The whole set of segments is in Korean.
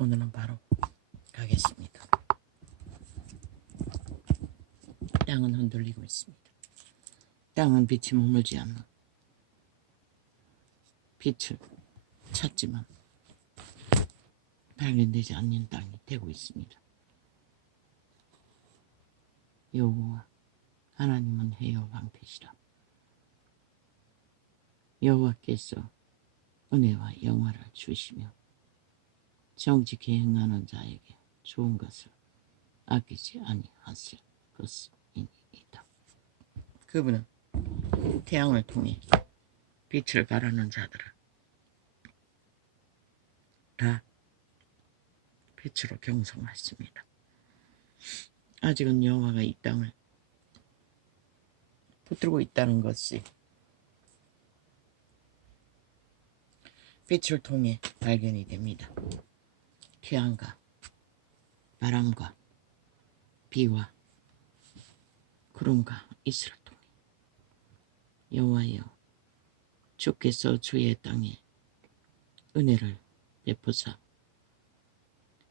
오늘은 바로 가겠습니다. 땅은 흔들리고 있습니다. 땅은 빛이 머물지 않는 빛을 찾지만 발견되지 않는 땅이 되고 있습니다. 여호와 하나님은 해요 방패시라. 여호와께서 은혜와 영화를 주시며 정직히 행하는 자에게 좋은 것을 아끼지 아니하실 것입니다. 그분은 태양을 통해 빛을 발하는 자들을 다 빛으로 경성하십니다. 아직은 여호와가 이 땅을 붙들고 있다는 것이 빛을 통해 발견이 됩니다. 태양과 바람과 비와 구름과 이슬을 통해 여호와여 주께서 주의 땅에 은혜를 베푸사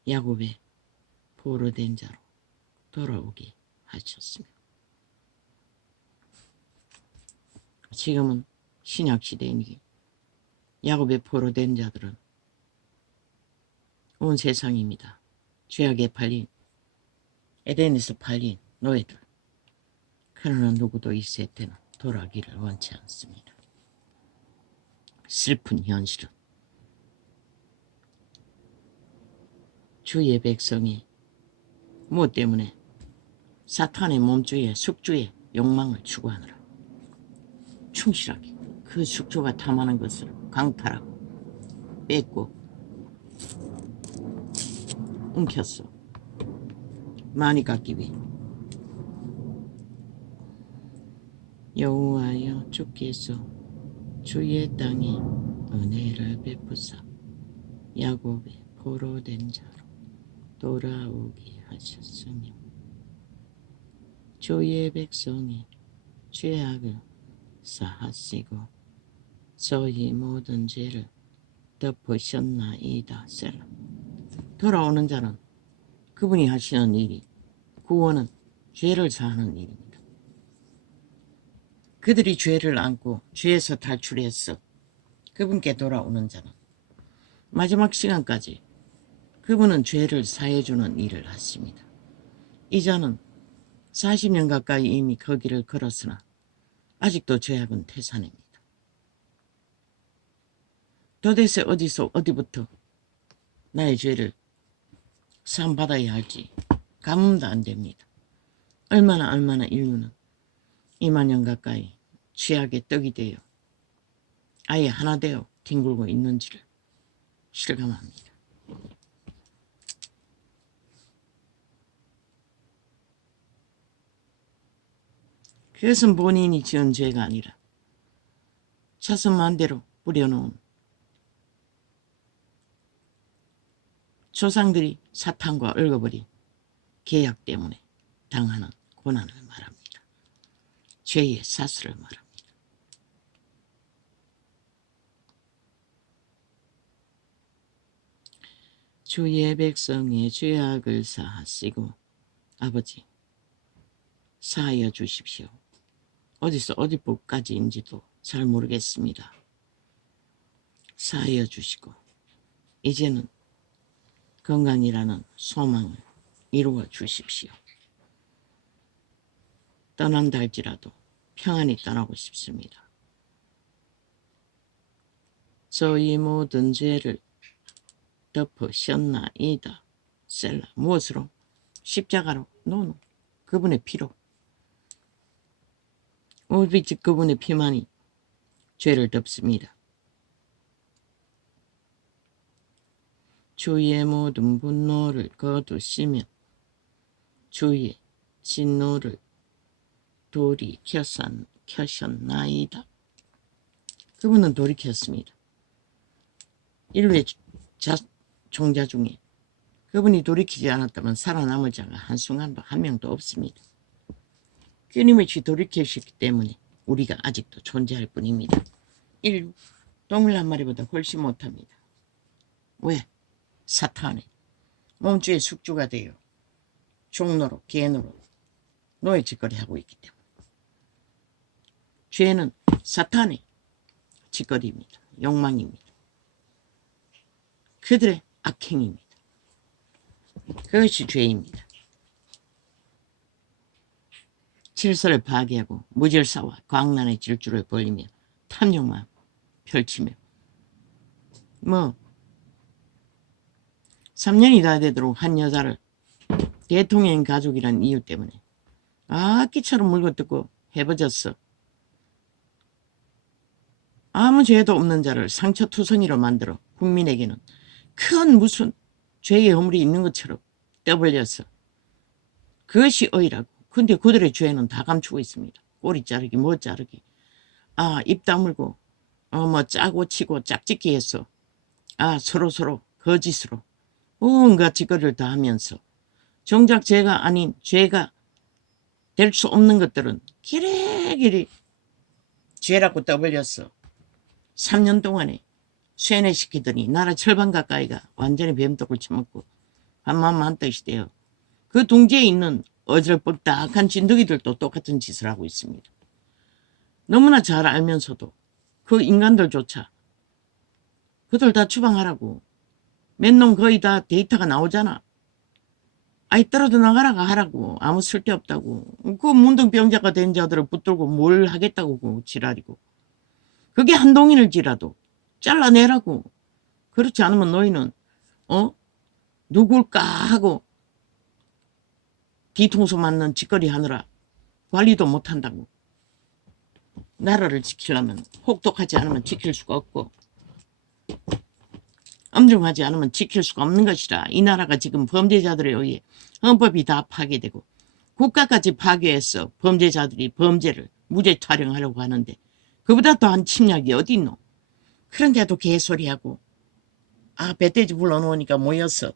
야곱의 포로된 자로 돌아오게 하셨으며 지금은 신약시대이니 야곱의 포로된 자들은 온 세상입니다. 죄악에 팔린 에덴에서 팔린 노예들. 그러나 누구도 이 세대는 돌아가기를 원치 않습니다. 슬픈 현실은 주의 백성이 무엇 때문에 사탄의 몸주의 숙주의 욕망을 추구하느라 충실하게 그 숙주가 탐하는 것을 강탈하고 뺏고 움켰어. 많이 갖기 위해 여호와여 주께서 주의 땅에 은혜를 베푸사 야곱의 포로된 자로 돌아오게 하셨으며 주의 백성이 죄악을 사하시고 저희 모든 죄를 덮으셨나이다. 셀라. 돌아오는 자는 그분이 하시는 일이 구원은 죄를 사하는 일입니다. 그들이 죄를 안고 죄에서 탈출해서 그분께 돌아오는 자는 마지막 시간까지 그분은 죄를 사해주는 일을 하십니다. 이 자는 40년 가까이 이미 거기를 걸었으나 아직도 죄악은 태산입니다. 도대체 어디서 어디부터 나의 죄를 사함받아야 할지 가뭄도 안 됩니다. 얼마나 인류는 2만 년 가까이 죄악의 떡이 되어 아예 하나 되어 뒹굴고 있는지를 실감합니다. 그것은 본인이 지은 죄가 아니라 자선만대로 뿌려놓은 조상들이 사탄과 얽어버린 계약 때문에 당하는 고난을 말합니다. 죄의 사슬을 말합니다. 주의 백성의 죄악을 사하시고 아버지 사하여 주십시오. 어디서 어디 법까지인지도 잘 모르겠습니다. 사하여 주시고 이제는 건강이라는 소망을 이루어 주십시오. 떠난다 할지라도 평안히 떠나고 싶습니다. 저희 모든 죄를 덮으셨나이다. 셀라. 무엇으로? 십자가로? 노노. 그분의 피로. 오직 그분의 피만이 죄를 덮습니다. 주의 모든 분노를 거두시며 주의 진노를 돌이켰나이다. 그분은 돌이켰습니다. 인류의 종자 중에 그분이 돌이키지 않았다면 살아남을 자가 한순간도 한 명도 없습니다. 끊임없이 돌이키셨기 때문에 우리가 아직도 존재할 뿐입니다. 인류 똥을 한 마리보다 훨씬 못합니다. 왜? 사탄의 몸주의 숙주가 되어 종노릇, 개노릇, 노예짓거리 하고 있기 때문에 죄는 사탄의 짓거리입니다. 욕망입니다. 그들의 악행입니다. 그것이 죄입니다. 질서를 파괴하고 무질서와 광란의 질주를 벌리며 탐욕만 펼치며 3년이 다 되도록 한 여자를 대통령 가족이란 이유 때문에 악기처럼 물고뜯고 해버졌어. 아무 죄도 없는 자를 상처투성이로 만들어 국민에게는 큰 무슨 죄의 허물이 있는 것처럼 떠벌려서 그것이 어이라고. 근데 그들의 죄는 다 감추고 있습니다. 꼬리 자르기 뭐 자르기 입 다물고 짜고 치고 짝짓기 해서 서로 거짓으로 온갖 짓거리를 다 하면서 정작 죄가 아닌 죄가 될 수 없는 것들은 기레기리 죄라고 떠벌렸어. 3년 동안에 쇠뇌시키더니 나라 절반 가까이가 완전히 뱀독을 처먹고 한마음 한뜻이 되어 그 둥지에 있는 어질뻑딱한 진드기들도 똑같은 짓을 하고 있습니다. 너무나 잘 알면서도 그 인간들조차 그들 다 추방하라고. 몇 놈 거의 다 데이터가 나오잖아. 떨어져 나가라가 하라고. 아무 쓸데없다고. 그 문둥병자가 된 자들을 붙들고 뭘 하겠다고 그 지랄이고. 그게 한동인을지라도 잘라내라고. 그렇지 않으면 너희는 누굴까 하고 뒤통수 맞는 짓거리 하느라 관리도 못한다고. 나라를 지키려면 혹독하지 않으면 지킬 수가 없고 엄중하지 않으면 지킬 수가 없는 것이라. 이 나라가 지금 범죄자들에 의해 헌법이 다 파괴되고 국가까지 파괴해서 범죄자들이 범죄를 무죄 촬영하려고 하는데 그보다 더한 침략이 어디 있노. 그런데도 개소리하고 배돼지 불러놓으니까 모여서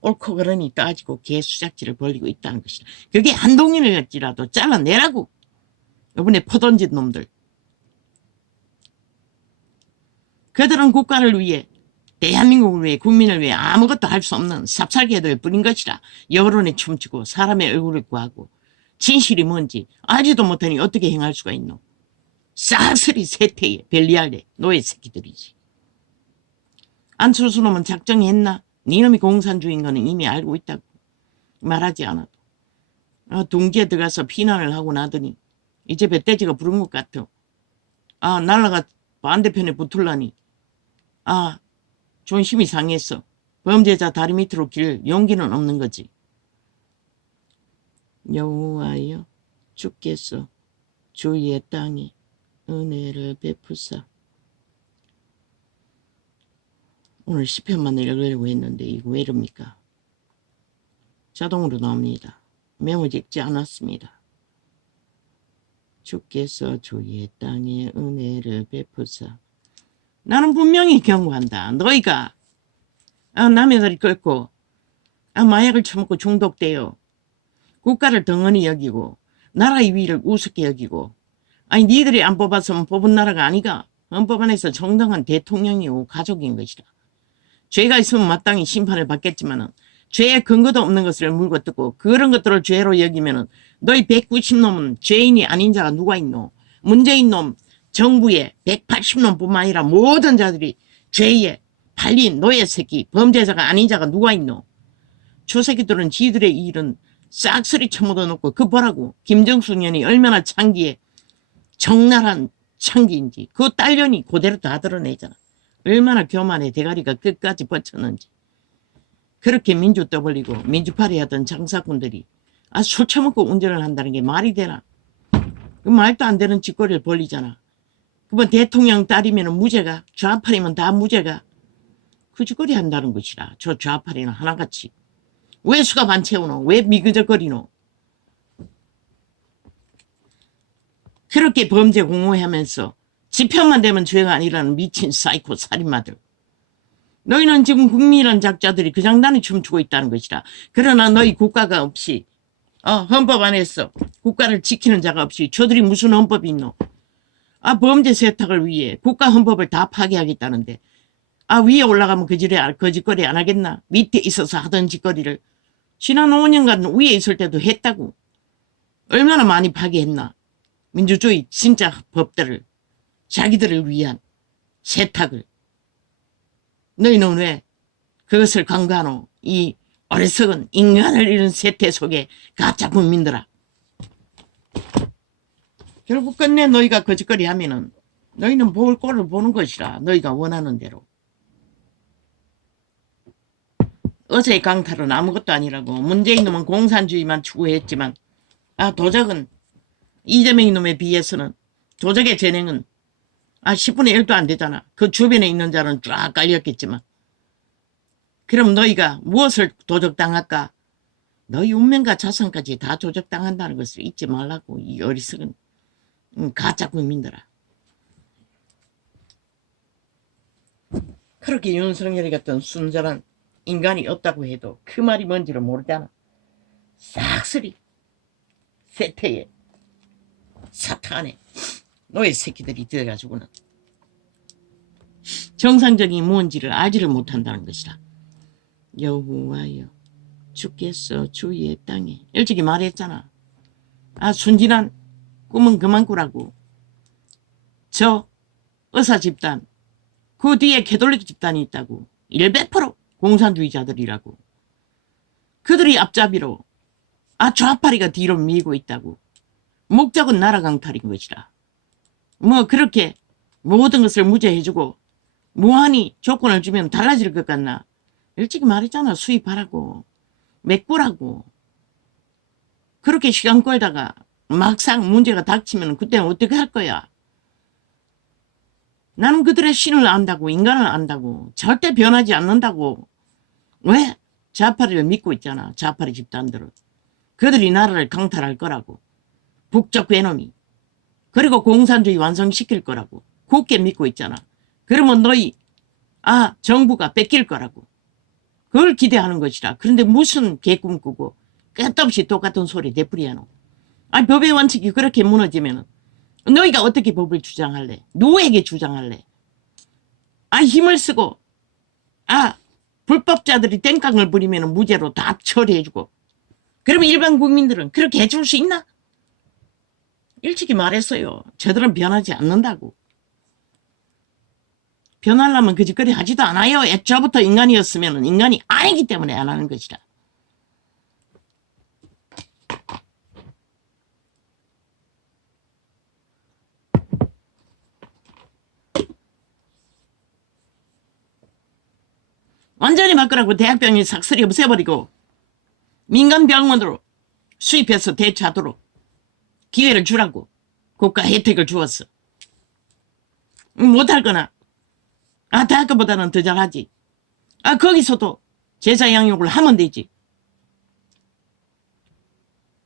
옳고 그러니 따지고 개수작질을 벌이고 있다는 것이다. 그게 한동인을지라도 잘라내라고. 이번에 퍼던진 놈들. 그들은 국가를 위해 대한민국을 위해 국민을 위해 아무것도 할 수 없는 삽살개들 뿐인 것이라. 여론에 춤추고 사람의 얼굴을 구하고 진실이 뭔지 알지도 못하니 어떻게 행할 수가 있노. 싹쓸이 세태에 벨리알레 노예 새끼들이지. 안철수 놈은 작정했나? 니놈이 공산주의인 거는 이미 알고 있다고. 말하지 않아도. 둥지에 들어가서 피난을 하고 나더니 이제 멧돼지가 부른 것 같아. 날라가 반대편에 붙을라니 존심이 상했어. 범죄자 다리 밑으로 길 용기는 없는 거지. 여호와여 주께서 주의 땅에 은혜를 베푸사. 오늘 시편만 읽으려고 했는데 이거 왜 이럽니까? 자동으로 나옵니다. 메모 찍지 않았습니다. 주께서 주의 땅에 은혜를 베푸사. 나는 분명히 경고한다. 너희가 남의 다리 끌고 마약을 처먹고 중독되어 국가를 덩어니 여기고 나라의 위를 우습게 여기고 니들이 안 뽑았으면 뽑은 나라가 아니가. 헌법 안에서 정당한 대통령이고 가족인 것이다. 죄가 있으면 마땅히 심판을 받겠지만은 죄에 근거도 없는 것을 물고 뜯고 그런 것들을 죄로 여기면은 너희 190놈은 죄인이 아닌 자가 누가 있노. 문재인 놈 정부에 180놈 뿐만 아니라 모든 자들이 죄에 팔린 노예 새끼 범죄자가 아닌 자가 누가 있노. 저 새끼들은 지들의 일은 싹쓸이 처묻어 놓고 그 보라고. 김정수 년이 얼마나 창기에 적나라한 창기인지 그 딸년이 그대로 다 드러내잖아. 얼마나 교만해 대가리가 끝까지 뻗쳤는지. 그렇게 민주 떠벌리고 민주파리 하던 장사꾼들이 술 처먹고 운전을 한다는 게 말이 되나. 그 말도 안 되는 짓거리를 벌리잖아. 그번 대통령 딸이면 무죄가, 좌파리면 다 무죄가. 그 짓거리 한다는 것이라. 저 좌파리는 하나같이. 왜 수갑 안 채우노? 왜 미그적거리노? 그렇게 범죄 공모하면서 지편만 되면 죄가 아니라는 미친 사이코 살인마들. 너희는 지금 국민이란 작자들이 그 장단에 춤추고 있다는 것이라. 그러나 너희 국가가 없이 헌법 안에서 국가를 지키는 자가 없이 저들이 무슨 헌법이 있노. 범죄 세탁을 위해 국가 헌법을 다 파괴하겠다는데 아, 위에 올라가면 거짓거리 안 하겠나? 밑에 있어서 하던 짓거리를 지난 5년간 위에 있을 때도 했다고. 얼마나 많이 파괴했나. 민주주의 진짜 법들을, 자기들을 위한 세탁을. 너희는 왜 그것을 강구하노? 이 어리석은 인간을 잃은 세태 속에 가짜 국민들아. 결국 끝내 너희가 거짓거리 하면은 너희는 볼 꼴을 보는 것이라. 너희가 원하는 대로. 어제의 강탈은 아무것도 아니라고. 문재인 놈은 공산주의만 추구했지만 도적은 이재명 놈에 비해서는 도적의 재능은 10분의 1도 안 되잖아. 그 주변에 있는 자는 쫙 깔렸겠지만. 그럼 너희가 무엇을 도적당할까? 너희 운명과 자산까지 다 도적당한다는 것을 잊지 말라고. 이 어리석은 가짜 국민들아. 그렇게 윤석열이 같은 순전한 인간이 없다고 해도 그 말이 뭔지를 모르잖아. 싹쓸이 세태에 사탄에 노예 새끼들이 되어가지고는 정상적인 뭔지를 알지를 못한다는 것이라. 여호와여 주께서 주의 땅에 일찍이 말했잖아. 순진한 꿈은 그만 꾸라고. 저 의사 집단 그 뒤에 캐톨릭 집단이 있다고. 100% 공산주의자들이라고. 그들이 앞잡이로 좌파리가 뒤로 밀고 있다고. 목적은 나라 강탈인 것이라. 뭐 그렇게 모든 것을 무죄해주고 무한히 조건을 주면 달라질 것 같나. 일찍이 말했잖아. 수입하라고. 메꾸라고. 그렇게 시간 끌다가 막상 문제가 닥치면 그때는 어떻게 할 거야. 나는 그들의 신을 안다고. 인간을 안다고. 절대 변하지 않는다고. 왜? 좌파리를 믿고 있잖아. 좌파리 집단들은. 그들이 나라를 강탈할 거라고. 북쪽 괴놈이. 그리고 공산주의 완성시킬 거라고. 굳게 믿고 있잖아. 그러면 너희 정부가 뺏길 거라고. 그걸 기대하는 것이라. 그런데 무슨 개꿈 꾸고 끝없이 똑같은 소리 되풀이하노. 법의 원칙이 그렇게 무너지면 너희가 어떻게 법을 주장할래? 누구에게 주장할래? 힘을 쓰고 불법자들이 땡깡을 부리면 무죄로 다 처리해주고. 그러면 일반 국민들은 그렇게 해줄 수 있나? 일찍이 말했어요. 저들은 변하지 않는다고. 변하려면 그 짓거리 하지도 않아요. 애초부터 인간이었으면 인간이 아니기 때문에 안 하는 것이라. 완전히 바꾸라고. 대학병원 삭슬이 없애버리고 민간병원으로 수입해서 대처하도록 기회를 주라고. 국가 혜택을 주었어. 못할 거나 대학교보다는 더 잘하지. 거기서도 제자 양육을 하면 되지.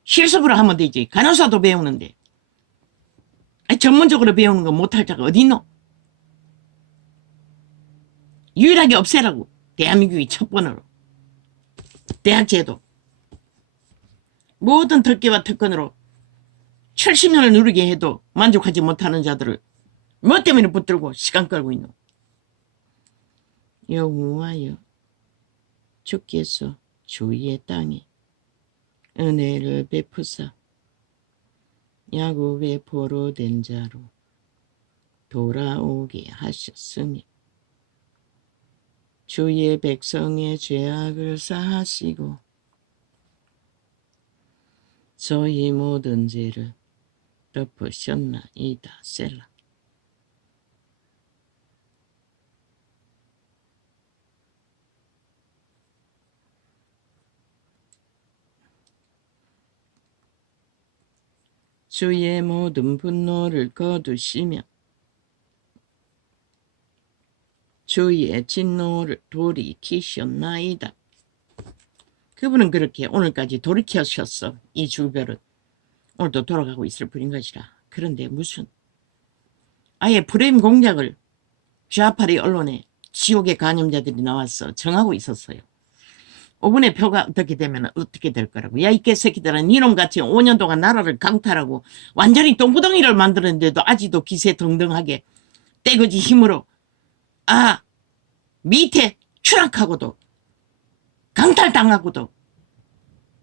실습으로 하면 되지. 간호사도 배우는데 전문적으로 배우는 거 못할 자가 어디 있노? 유일하게 없애라고. 대한민국이 첫 번으로. 대학제도. 모든 특기와 특권으로 70년을 누리게 해도 만족하지 못하는 자들을 뭐 때문에 붙들고 시간 끌고 있노? 여호와여 주께서 주의 땅에 은혜를 베푸사 야곱의 포로된 자로 돌아오게 하셨으니 주의 백성의 죄악을 사하시고 저희 모든 죄를 덮으셨나이다. 셀라. 주의 모든 분노를 거두시며 주의 진노를 돌이키셨나이다. 그분은 그렇게 오늘까지 돌이켜셨어. 이 주별은 오늘도 돌아가고 있을 뿐인 것이라. 그런데 무슨 아예 프레임 공작을 좌파리 언론에 지옥의 간염자들이 나와서 정하고 있었어요. 5분의 표가 어떻게 되면 어떻게 될 거라고. 야, 이 개새끼들은 니놈같이 5년 동안 나라를 강탈하고 완전히 똥구덩이를 만들었는데도 아직도 기세등등하게 떼거지 힘으로 밑에 추락하고도 강탈당하고도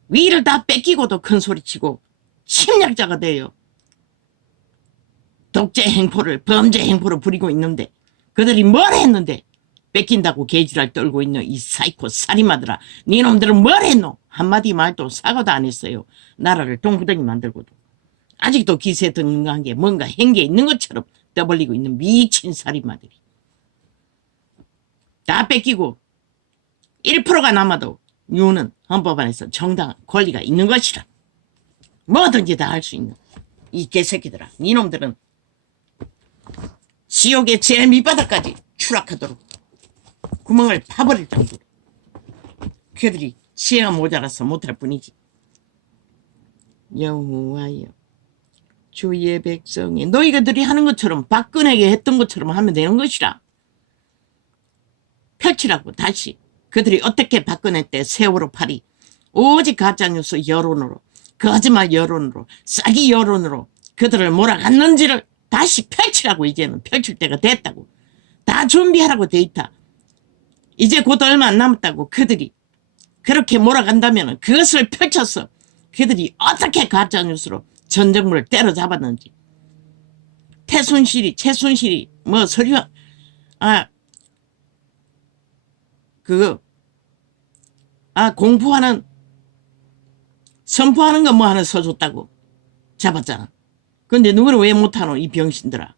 위를 다 뺏기고도 큰소리치고 침략자가 돼요. 독재 행포를 범죄 행포를 부리고 있는데 그들이 뭘 했는데 뺏긴다고 개지랄 떨고 있는 이 사이코 살인마들아, 니놈들은 뭘 했노? 한마디 말도 사과도 안 했어요. 나라를 동구덩이 만들고도 아직도 기세 등등한 게 뭔가 행계 있는 것처럼 떠벌리고 있는 미친 살인마들이 다 뺏기고 1%가 남아도 유는 헌법 안에서 정당한 권리가 있는 것이라. 뭐든지 다 할 수 있는 이 개새끼들아, 니놈들은 지옥의 제일 밑바닥까지 추락하도록 구멍을 파버릴 정도로 그들이 지혜가 모자라서 못할 뿐이지. 여호와여 주의 백성이 너희들이 하는 것처럼 박근혜에게 했던 것처럼 하면 되는 것이라. 펼치라고. 다시 그들이 어떻게 박근혜 때 세월호 파리 오직 가짜뉴스 여론으로 거짓말 여론으로 싸기 여론으로 그들을 몰아갔는지를 다시 펼치라고. 이제는 펼칠 때가 됐다고. 다 준비하라고 돼 있다. 이제 곧 얼마 안 남았다고. 그들이 그렇게 몰아간다면 그것을 펼쳐서 그들이 어떻게 가짜뉴스로 전정부를 때려잡았는지, 최순실이 뭐 서류 공부하는 선포하는 거 뭐 하나 써줬다고 잡았잖아. 근데 누구를 왜 못하노 이 병신들아.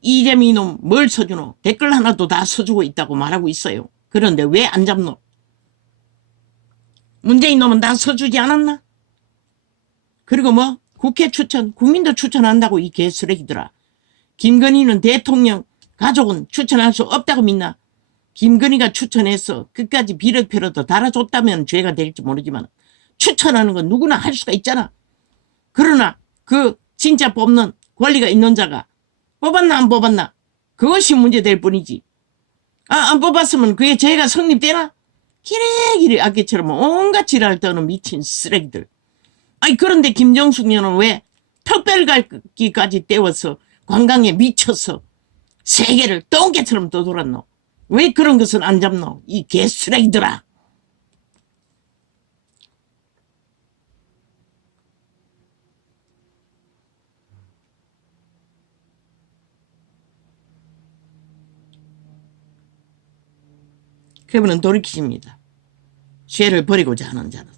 이재명 이놈 뭘 써주노? 댓글 하나도 다 써주고 있다고 말하고 있어요. 그런데 왜 안 잡노? 문재인 놈은 다 써주지 않았나? 그리고 뭐 국회 추천 국민도 추천한다고 이 개쓰레기들아. 김건희는 대통령 가족은 추천할 수 없다고 믿나? 김건희가 추천해서 끝까지 비력표라도 달아줬다면 죄가 될지 모르지만 추천하는 건 누구나 할 수가 있잖아. 그러나 그 진짜 뽑는 권리가 있는 자가 뽑았나 안 뽑았나 그것이 문제될 뿐이지. 안 뽑았으면 그게 죄가 성립되나? 기레기리 아기처럼 온갖 지랄 떠는 미친 쓰레기들. 아니 그런데 김정숙 년은 왜 특별갈기까지 떼워서 관광에 미쳐서 세계를 똥개처럼 떠돌았노? 왜 그런 것은 안 잡노? 이 개쓰레기들아. 그분은 돌이키십니다. 죄를 버리고자 하는 자들.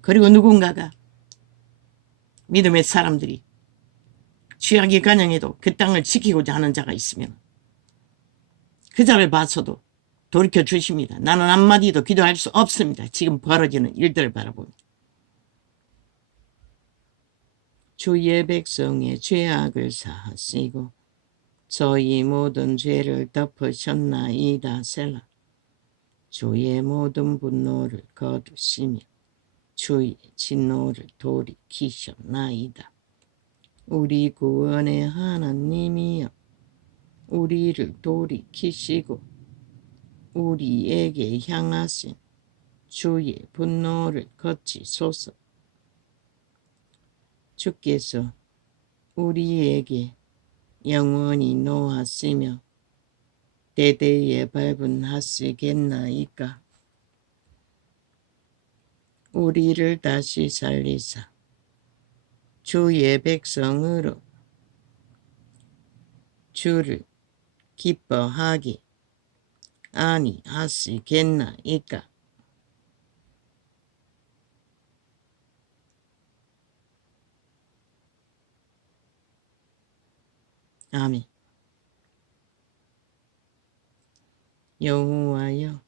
그리고 누군가가 믿음의 사람들이 취하기 가능해도 그 땅을 지키고자 하는 자가 있으면 그 자를 봐서도 돌이켜 주십니다. 나는 한마디도 기도할 수 없습니다. 지금 벌어지는 일들을 바라보니. 주의 백성의 죄악을 사하시고 저희 모든 죄를 덮으셨나이다. 셀라. 주의 모든 분노를 거두시며 주의 진노를 돌이키셨나이다. 우리 구원의 하나님이여 우리를 돌이키시고 우리에게 향하신 주의 분노를 거치소서. 주께서 우리에게 영원히 노하시며 대대에 발분하시겠나이까. 우리를 다시 살리사 주의 백성으로 주를 기뻐하게 아니하시겠나이까. 아멘. 여호와여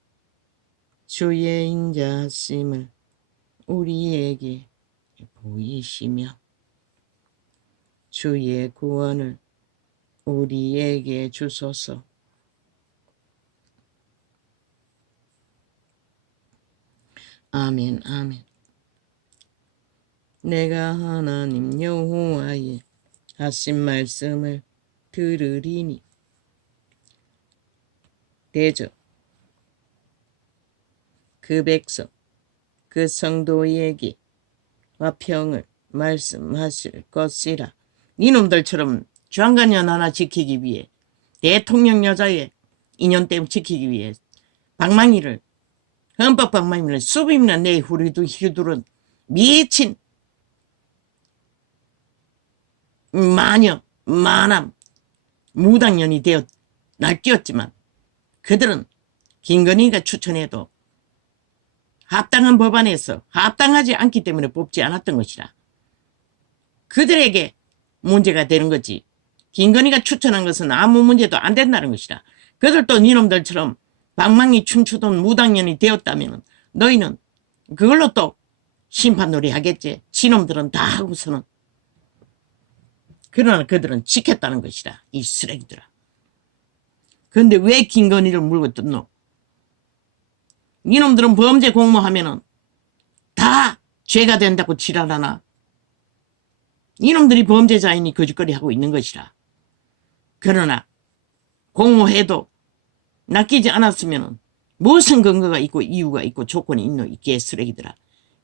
주의 인자하심을 우리에게 보이시며 주의 구원을 우리에게 주소서. 아멘. 아멘. 내가 하나님 여호와의 하신 말씀을 들으리니 대저 그 백성 그 성도에게 화평을 말씀하실 것이라. 니놈들처럼 주한관년 하나 지키기 위해 대통령 여자의 인연됨 지키기 위해 방망이를 헌법 방망이를 수비나 내 후리두른 미친 마녀 마남 무당년이 되어 날뛰었지만 그들은 김건희가 추천해도 합당한 법안에서 합당하지 않기 때문에 뽑지 않았던 것이라. 그들에게 문제가 되는 거지. 김건희가 추천한 것은 아무 문제도 안 된다는 것이라. 그들도 니놈들처럼 방망이 춤추던 무당년이 되었다면 너희는 그걸로 또 심판놀이 하겠지. 지놈들은 다 하고서는. 그러나 그들은 지켰다는 것이라. 이 쓰레기들아. 그런데 왜 김건희를 물고 뜯노? 이놈들은 범죄 공모하면은 다 죄가 된다고 지랄하나? 이놈들이 범죄자이니 거짓거리 하고 있는 것이라. 그러나 공모해도 낚이지 않았으면은 무슨 근거가 있고 이유가 있고 조건이 있노? 이 개쓰레기들아.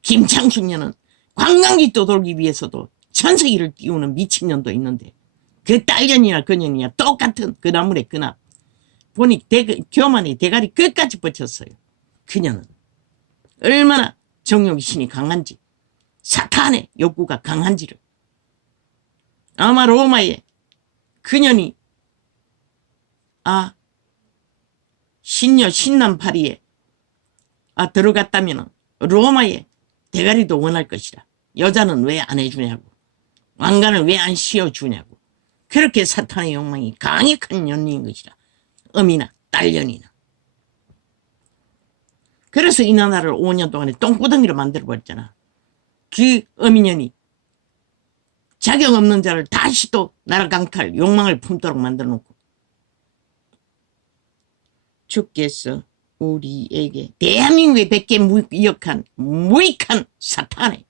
김창숙년은 관광지 떠돌기 위해서도 전세기를 띄우는 미친년도 있는데 그 딸년이나 그년이나 똑같은 그 나물의 그나 보니 교만이 대가리 끝까지 뻗쳤어요. 그녀는 얼마나 정욕신이 강한지 사탄의 욕구가 강한지를 아마 로마에 그년이 신녀 신남파리에 들어갔다면 로마에 대가리도 원할 것이라. 여자는 왜 안 해주냐고, 왕관을 왜 안 씌워주냐고. 그렇게 사탄의 욕망이 강력한 년인 것이라. 어미나 딸년이나. 그래서 이 나라를 5년 동안에 똥구덩이로 만들어버렸잖아. 그 어미년이 자격 없는 자를 다시 또 나라 강탈 욕망을 품도록 만들어놓고 주께서 우리에게 대한민국의 100개 무익한 사탄의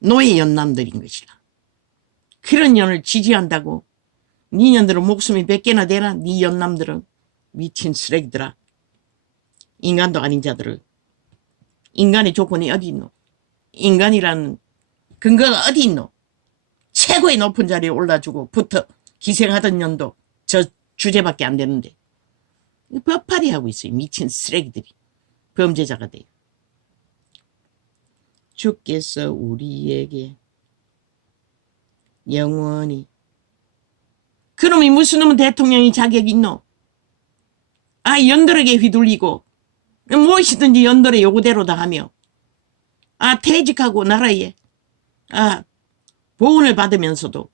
노예 연남들인 것이라. 그런 년을 지지한다고 니 년들은 목숨이 100개나 되나? 니 연남들은 미친 쓰레기들아. 인간도 아닌 자들을. 인간의 조건이 어디 있노? 인간이라는 근거가 어디 있노? 최고의 높은 자리에 올라주고 붙어 기생하던 년도 저 주제밖에 안 되는데 법파리 하고 있어요. 미친 쓰레기들이. 범죄자가 돼요. 주께서 우리에게 영원히. 그놈이 무슨 놈은 대통령이 자격이 있노? 연돌에게 휘둘리고 무엇이든지 연돌의 요구대로 다 하며 퇴직하고 나라에 보훈을 받으면서도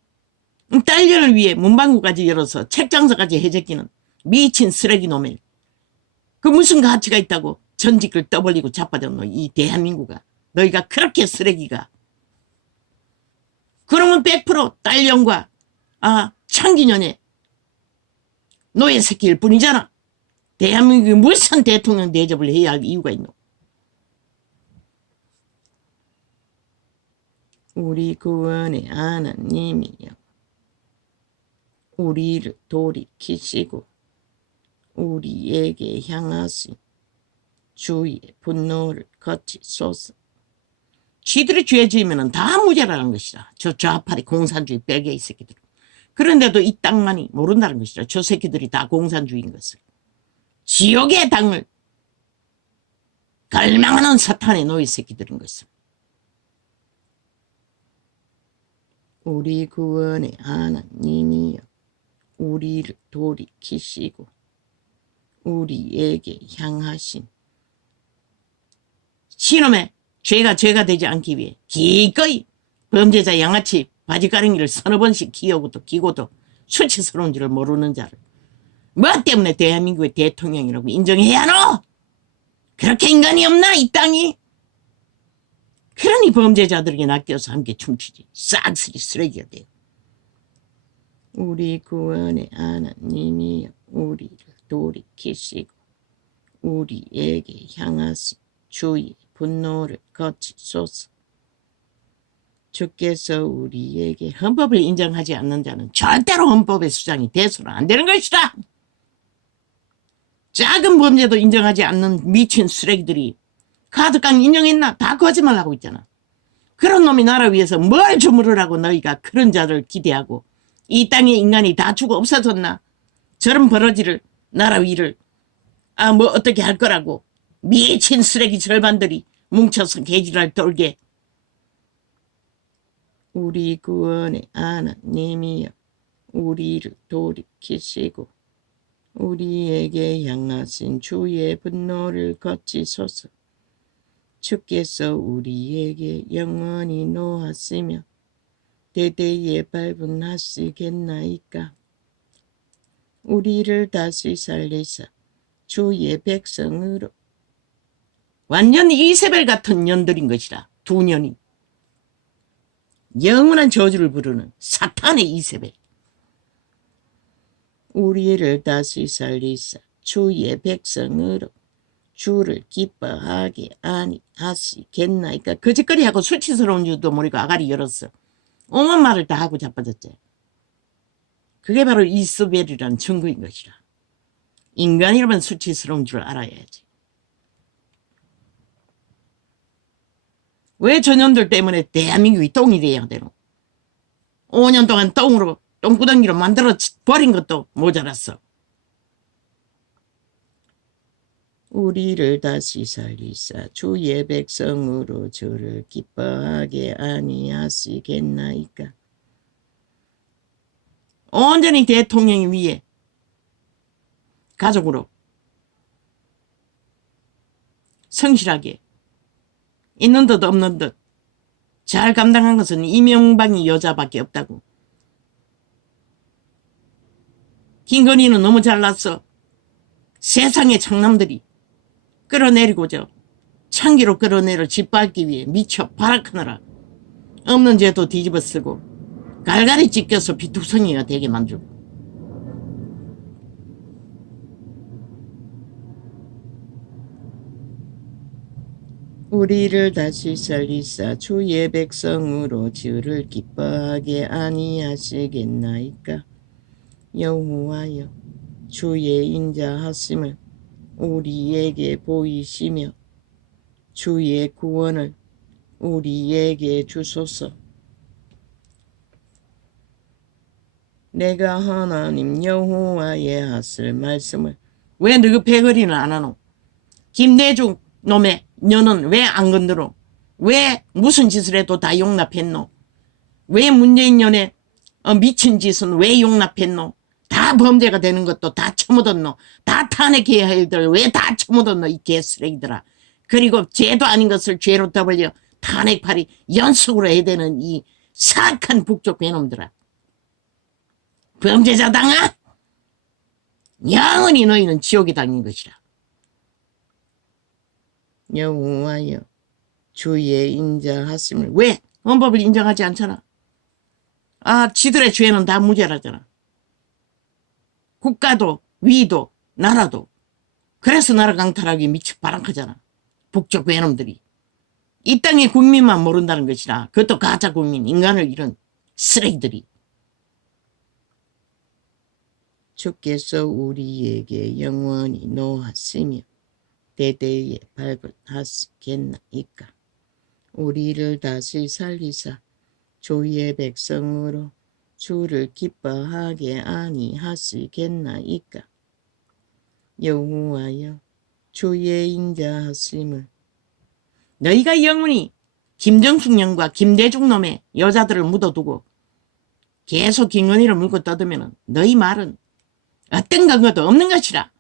딸년을 위해 문방구까지 열어서 책장서까지 해제끼는 미친 쓰레기 놈을. 그 무슨 가치가 있다고 전직을 떠벌리고 자빠졌노? 이 대한민국아. 너희가 그렇게 쓰레기가. 그러면 100% 딸년과 창기년의 노예 새끼일 뿐이잖아. 대한민국이 무슨 대통령 대접을 해야 할 이유가 있노? 우리 구원의 하나님이여, 우리를 돌이키시고 우리에게 향하신 주의 분노를 거치소서. 쥐들이 죄 지으면 다 무죄라는 것이다. 저 좌파리 공산주의 뺄개 이 새끼들. 그런데도 이 땅만이 모른다는 것이다. 저 새끼들이 다 공산주의인 것을. 지옥의 땅을 갈망하는 사탄의 노예 새끼들인 것을. 우리 구원의 하나님이여, 우리를 돌이키시고 우리에게 향하신 신놈의 죄가 되지 않기 위해 기꺼이 범죄자 양아치 바지가랑이를 서너 번씩 기고도 수치스러운 줄을 모르는 자를 뭐 때문에 대한민국의 대통령이라고 인정해야 하노? 그렇게 인간이 없나 이 땅이? 그러니 범죄자들에게 낚여서 함께 춤추지. 싹쓸이 쓰레기가 돼요. 우리 구원의 하나님이여, 우리를 돌이키시고 우리에게 향하신 주의 분노를 거치소서. 주께서 우리에게 헌법을 인정하지 않는 자는 절대로 헌법의 수장이 돼서는 안 되는 것이다. 작은 범죄도 인정하지 않는 미친 쓰레기들이 카드깡 인정했나? 다 거짓말하고 있잖아. 그런 놈이 나라 위해서 뭘 주무르라고 너희가 그런 자를 기대하고 이 땅에 인간이 다 죽어 없어졌나? 저런 버러지를 나라 위를 뭐 어떻게 할 거라고 미친 쓰레기 절반들이 뭉쳐서 개지랄 떨게. 우리 구원의 하나님이여 우리를 돌이키시고 우리에게 향하신 주의 분노를 거치소서. 주께서 우리에게 영원히 노하시며 대대에 발분하시겠나이까. 우리를 다시 살리사 주의 백성으로. 완전 이세벨 같은 년들인 것이라. 두 년이 영원한 저주를 부르는 사탄의 이세벨. 우리를 다시 살리사 주의 백성으로 주를 기뻐하게 아니하시겠나이까. 거짓거리하고 수치스러운 줄도 모르고 아가리 열었어. 온갖 말을 다 하고 자빠졌지. 그게 바로 이세벨이라는 증거인 것이라. 인간이라면 수치스러운 줄 알아야지. 왜 저년들 때문에 대한민국이 똥이 돼야 되노? 5년 동안 똥으로 똥구덩이로 만들어 버린 것도 모자랐어. 우리를 다시 살리사 주의 백성으로 주를 기뻐하게 아니하시겠나이까. 온전히 대통령이 위에 가족으로 성실하게 있는 듯 없는 듯 잘 감당한 것은 이명박이 여자밖에 없다고. 김건희는 너무 잘났어. 세상의 장남들이 끌어내리고저 창기로 끌어내려 짓밟기 위해 미쳐 발악하느라 없는 죄도 뒤집어 쓰고 갈갈이 찢겨서 비투성이가 되게 만들고. 우리를 다시 살리사 주의 백성으로 주를 기뻐하게 아니하시겠나이까. 여호와여 주의 인자하심을 우리에게 보이시며 주의 구원을 우리에게 주소서. 내가 하나님 여호와의 하실 말씀을. 왜 너그 패거리는 안 하노? 김대중 놈의 너는 왜 안 건드려? 왜 무슨 짓을 해도 다 용납했노? 왜 문재인 년의 미친 짓은 왜 용납했노? 다 범죄가 되는 것도 다 처묻었노? 다 탄핵해야 할 일들 왜 다 처묻었노? 이 개쓰레기들아. 그리고 죄도 아닌 것을 죄로 떠벌려 탄핵팔이 연속으로 해야 되는 이 사악한 북쪽 괴놈들아. 범죄자당아? 영원히 너희는 지옥에 당인 것이라. 여호와여 주의 인자하심을. 왜? 헌법을 인정하지 않잖아. 지들의 죄는 다 무죄라잖아. 국가도 위도 나라도. 그래서 나라 강탈하기 미쳐 바람하잖아. 북쪽 외놈들이. 이 땅의 국민만 모른다는 것이라. 그것도 가짜 국민, 인간을 잃은 쓰레기들이. 주께서 우리에게 영원히 노하시며 대대에 발굴하시겠나이까. 우리를 다시 살리사 주의 백성으로 주를 기뻐하게 아니하시겠나이까. 여호와여 주의 인자하심을. 너희가 영원히 김정숙 년과 김대중 놈의 여자들을 묻어두고 계속 김건희를 물고 떠들면 너희 말은 어떤 근거도 없는 것이라.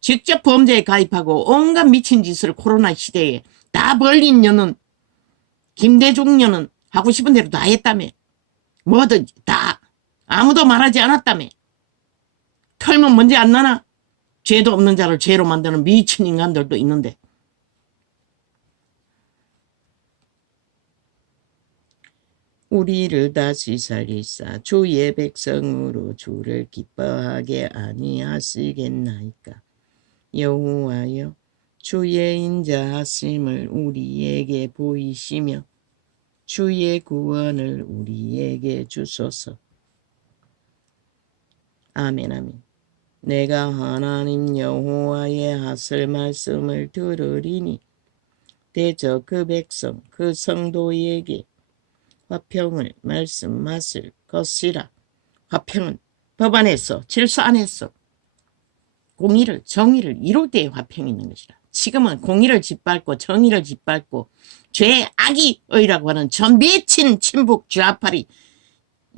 직접 범죄에 가입하고 온갖 미친 짓을 코로나 시대에 다 벌린 년은, 김대중 년은 하고 싶은 대로 다 했다며. 뭐든지 다 아무도 말하지 않았다며. 털면 문제 안 나나? 죄도 없는 자를 죄로 만드는 미친 인간들도 있는데. 우리를 다시 살리사 주의 백성으로 주를 기뻐하게 아니하시겠나이까. 여호와여 주의 인자하심을 우리에게 보이시며 주의 구원을 우리에게 주소서. 아멘 아멘. 내가 하나님 여호와의 하실 말씀을 들으리니 대저 그 백성 그 성도에게 화평을 말씀하실 것이라. 화평은 법안에서 질서 안에서 공의를 정의를 이룰 때의 화평이 있는 것이라. 지금은 공의를 짓밟고 정의를 짓밟고 죄의 악의라고 하는 저 미친 친북 좌파리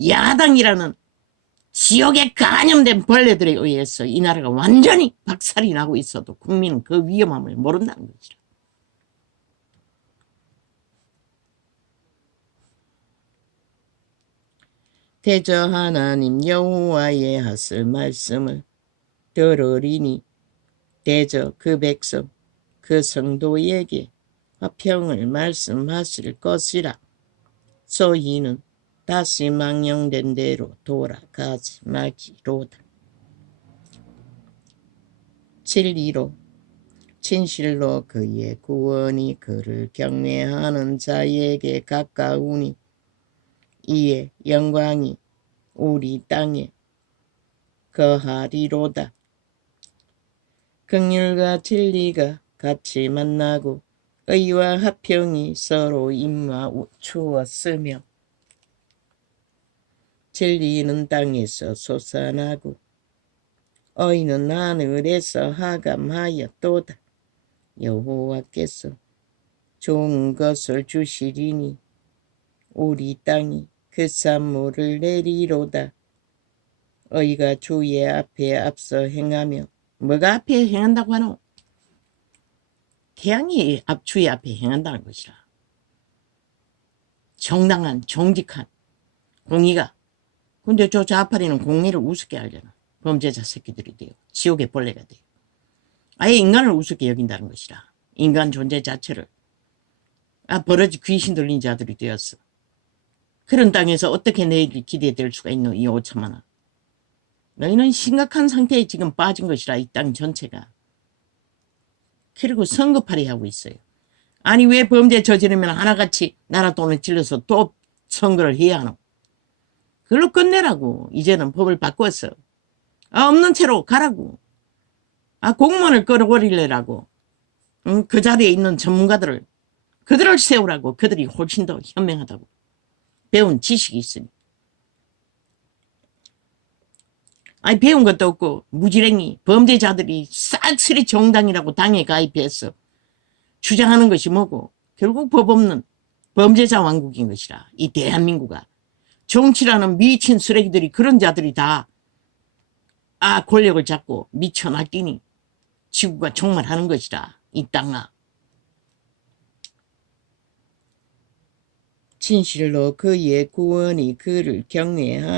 야당이라는 지옥에 감염된 벌레들에 의해서 이 나라가 완전히 박살이 나고 있어도 국민은 그 위험함을 모른다는 것이라. 대저 하나님 여호와의 하실 말씀을 들으리니 대저 그 백성 그 성도에게 화평을 말씀하실 것이라. 저희는 다시 망령된 대로 돌아가지 말기로다. 진리로 진실로 그의 구원이 그를 경외하는 자에게 가까우니 이에 영광이 우리 땅에 거하리로다. 긍휼과 진리가 같이 만나고 의와 화평이 서로 임하주었으며 진리는 땅에서 솟아나고 의는 하늘에서 하감하였도다. 여호와께서 좋은 것을 주시리니 우리 땅이 그 산물을 내리로다. 의가 주의 앞에 앞서 행하며 뭐가 앞에 행한다고 하노? 태양이 주의 앞에 행한다는 것이라. 정당한 정직한 공의가. 근데 저 좌파리는 공의를 우습게 알잖아. 범죄자 새끼들이 돼요. 지옥의 벌레가 돼요. 아예 인간을 우습게 여긴다는 것이라. 인간 존재 자체를 버러지 귀신 들린 자들이 되었어. 그런 땅에서 어떻게 내일이 기대될 수가 있노? 이 오참하나. 너희는 심각한 상태에 지금 빠진 것이라. 이 땅 전체가. 그리고 성급하게 하고 있어요. 아니 왜 범죄 저지르면 하나같이 나라 돈을 질러서 또 선거를 해야 하노? 그걸로 끝내라고. 이제는 법을 바꿨어. 없는 채로 가라고. 공무원을 끌어버리려고. 그 자리에 있는 전문가들을 그들을 세우라고. 그들이 훨씬 더 현명하다고. 배운 지식이 있으니. 아니 배운 것도 없고 무지랭이 범죄자들이 싹쓸이 정당이라고 당에 가입해서 주장하는 것이 뭐고 결국 법 없는 범죄자 왕국인 것이라. 이 대한민국아. 정치라는 미친 쓰레기들이 그런 자들이 다 권력을 잡고 미쳐 날뛰니 지구가 종말하는 것이라. 이 땅아. 진실로 그의 구원이 그를 경외하